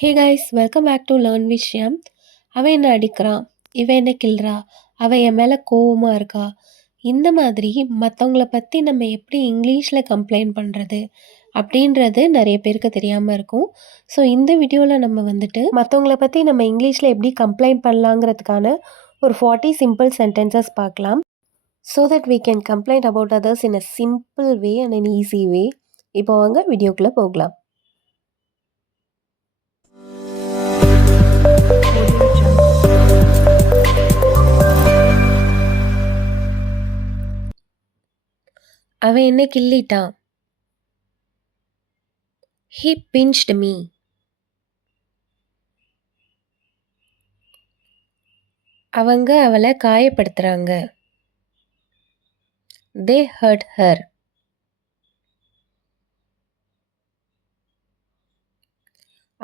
Hey guys, welcome back to learn விஷயம். அவன் என்ன அடிக்கிறான், இவன் என்ன கிள்றா, அவன் என் மேலே கோவமாக இருக்கா, இந்த மாதிரி மற்றவங்கள பற்றி நம்ம எப்படி இங்கிலீஷில் கம்ப்ளைண்ட் பண்ணுறது அப்படின்றது நிறைய பேருக்கு தெரியாமல் இருக்கும். ஸோ இந்த வீடியோவில் நம்ம வந்துட்டு மற்றவங்கள பற்றி நம்ம இங்கிலீஷில் எப்படி கம்ப்ளைண்ட் பண்ணலாங்கிறதுக்கான ஒரு 40 சிம்பிள் சென்டென்சஸ் பார்க்கலாம். So that we can complain about others in a simple way and an easy way. இப்போ வாங்க வீடியோக்குள்ளே போகலாம். அவன் என்ன கிள்ளிட்டான். He pinched me. அவங்க அவளை காயப்படுத்துறாங்க. They hurt her.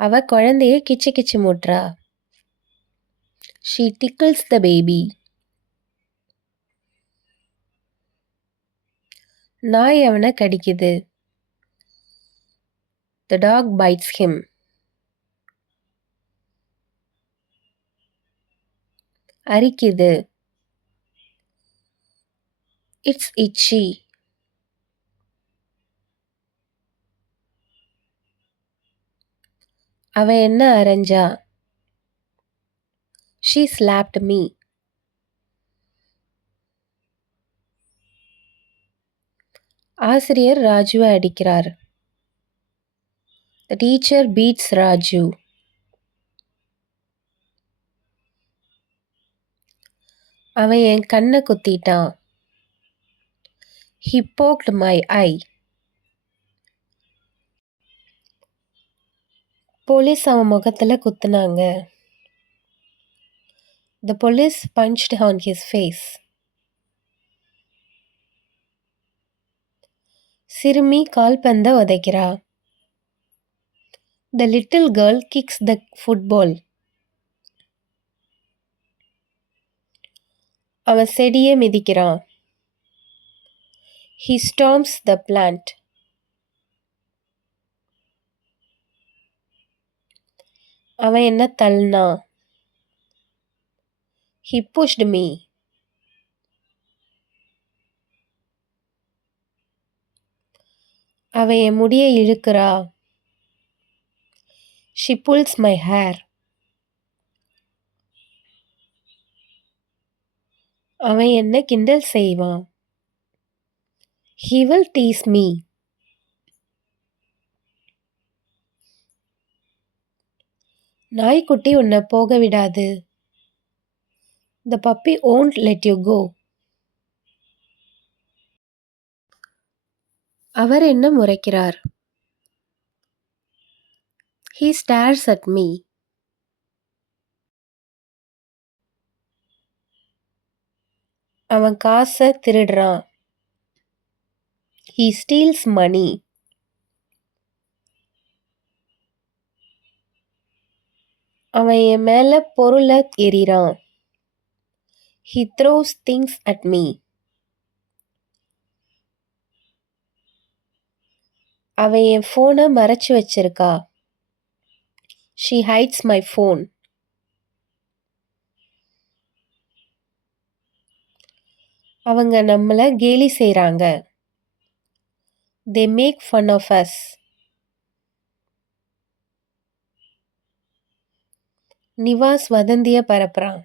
அவ குழந்தைய கிச்சு கிச்சு மூட்டுறா. She tickles the baby. நாய் அவனை கடிக்குது. The dog bites him. அரிக்குது. It's itchy. அவ என்ன அரைஞ்சா. She slapped me. ஆசிரியர் ராஜுவை அடிக்கிறார். The teacher beats Raju. அவன் என் கண்ணை குத்திட்டான். He poked my eye. Police அவன் முகத்துல குத்துனாங்க. The police punched on his face. சிறுமி கால்பந்தை உதைக்கிறா. The little girl kicks the football. அவன் செடியை மிதிக்கிறான். He stomps the plant. அவன் என்ன தள்ளினான். He pushed me. அவன் என் முடியை இழுக்கிறா. She pulls my hair. அவன் என்ன கிண்டல் செய்வான். He will tease me. நாய்க்குட்டி உன்னை போக விடாது. The puppy won't let you go. அவர் என்ன முறைக்கிறார். He stares at me. அவன் காசை திருடுறான். He steals money. அவன் என் மேல பொருளை எறிறான். He throws things at me. அவன் என் ஃபோனை மறைச்சு வச்சிருக்கா. She hides my phone. அவங்க நம்மள கேலி செய்றாங்க. They make fun of us. Nivas வதந்திய பரப்புறான்.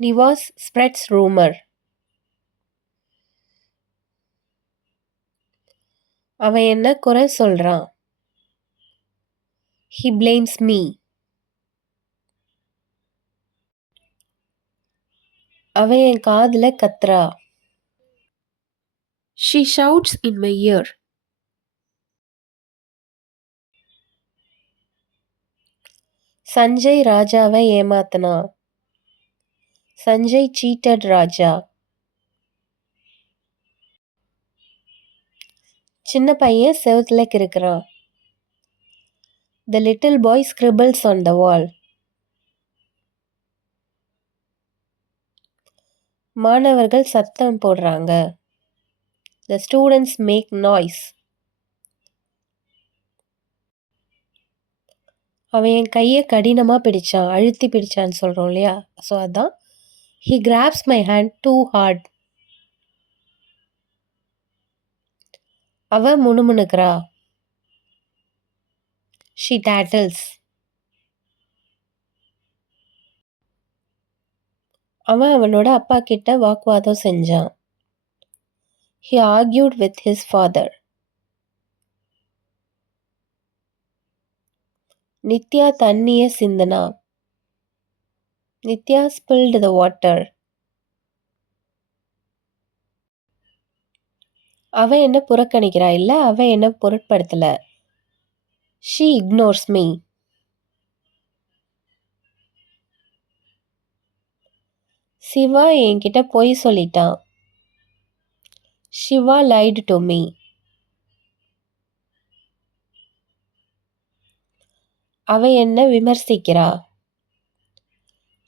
Nivas spreads rumor. அவன் என்ன குறை சொல்றான். He blames me. அவன் என் காதுல கத்துறா. She shouts in my ear. Sanjay ராஜாவை ஏமாத்தினான். Sanjay cheated Raja. சின்ன பையன் செவுத்துல கிறுக்குறான். The little boy scribbles on the wall. மாணவர்கள் சத்தம் போடுறாங்க. The students make noise. அவன் என் கையை கடினமாக பிடிச்சான், அழுத்தி பிடிச்சான்னு சொல்கிறோம் இல்லையா? ஸோ அதான் he grabs my hand too hard. அவ முணுமுணுக்கிறா. She details. அவன் அவனோட அப்பா கிட்ட வாக்குவாதம் செஞ்சான். He argued with his father. Nithya தண்ணிய சிந்தினா. Nithya spilled the water. அவ என்ன புறக்கணிக்கிறா, இல்ல அவ என்ன பொருட்படுத்தல. She ignores me. சிவா என்கிட்ட பொய் சொல்லிட்டான். Shiva lied to me. அவ என்ன விமர்சிக்கிறா.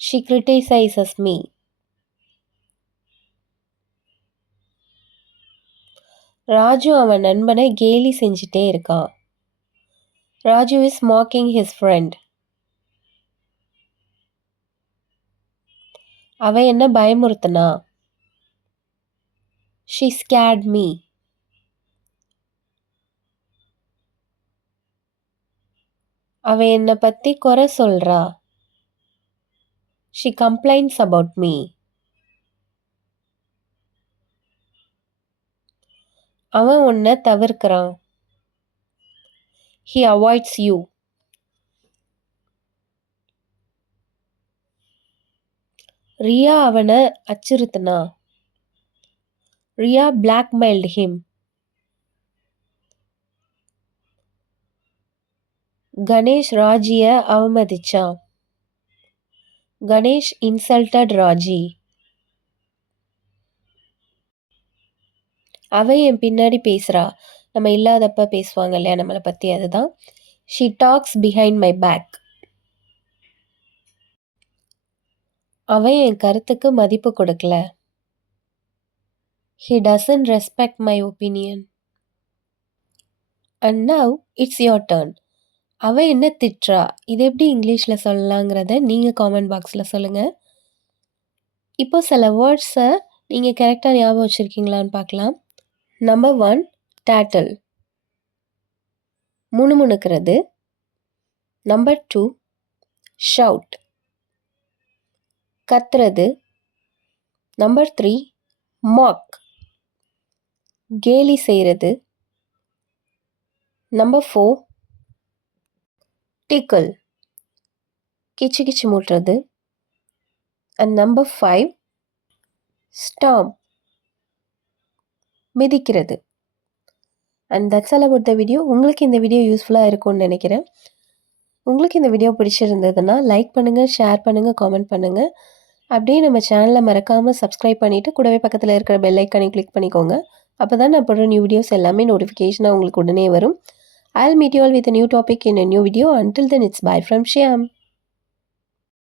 She criticizes me. ராஜு அவன் நண்பனை கேலி செஞ்சிட்டே இருக்கான். Raju is mocking his friend. அவ என்ன பயமுறுத்தினா. She scared me. அவ என்னை பத்தி குறை சொல்றா. She complains about me. அவன் உன்னை தவிர்க்கிறான். He avoids you. ரியா அவனை அச்சுறுத்தினா. Riya blackmailed him. Ganesh ராஜிய அவமதிச்சான். Ganesh insulted Raji. அவ என் பின்னாடி பேசுறா. நம்ம இல்லாதப்ப பேசுவாங்க இல்லையா நம்மளை பத்தி, அதுதான். She talks behind my back. அவன் என் கருத்துக்கு மதிப்பு கொடுக்கல. He doesn't respect my opinion. And now it's your turn. அவ என்ன திட்டுறா, இது எப்படி இங்கிலீஷில் சொல்லலாங்கிறத நீங்கள் காமெண்ட் பாக்ஸில் சொல்லுங்கள். இப்போ சில வேர்ட்ஸை நீங்கள் கரெக்டாக ஞாபகம் வச்சுருக்கீங்களான்னு பார்க்கலாம். நம்பர் 1 டேட்டில், முணுமுணுக்கிறது. நம்பர் 2 ஷவுட், கத்துறது. நம்பர் 3 மாக், கேலி செய்கிறது. நம்பர் 4 டிக்கல், கிச்சு கிச்சு மூட்டுறது. அண்ட் நம்பர் 5 ஸ்டாம்ப், மிதிக்கிறது. And that's all about the video. உங்களுக்கு இந்த வீடியோ யூஸ்ஃபுல்லாக இருக்கும்னு நினைக்கிறேன். உங்களுக்கு இந்த வீடியோ பிடிச்சிருந்ததுன்னா லைக் பண்ணுங்கள், ஷேர் பண்ணுங்கள், காமெண்ட் பண்ணுங்கள். அப்படியே நம்ம சேனலை மறக்காமல் சப்ஸ்கிரைப் பண்ணிவிட்டு கூடவே பக்கத்தில் இருக்கிற பெல் ஐக்கானையும் கிளிக் பண்ணிக்கோங்க. அப்போ தான் நான் போடுற நியூ வீடியோஸ் எல்லாமே நோட்டிஃபிகேஷனாக உங்களுக்கு உடனே வரும். I'll meet you all with a new topic in a new video. Until then, it's bye from Shyam.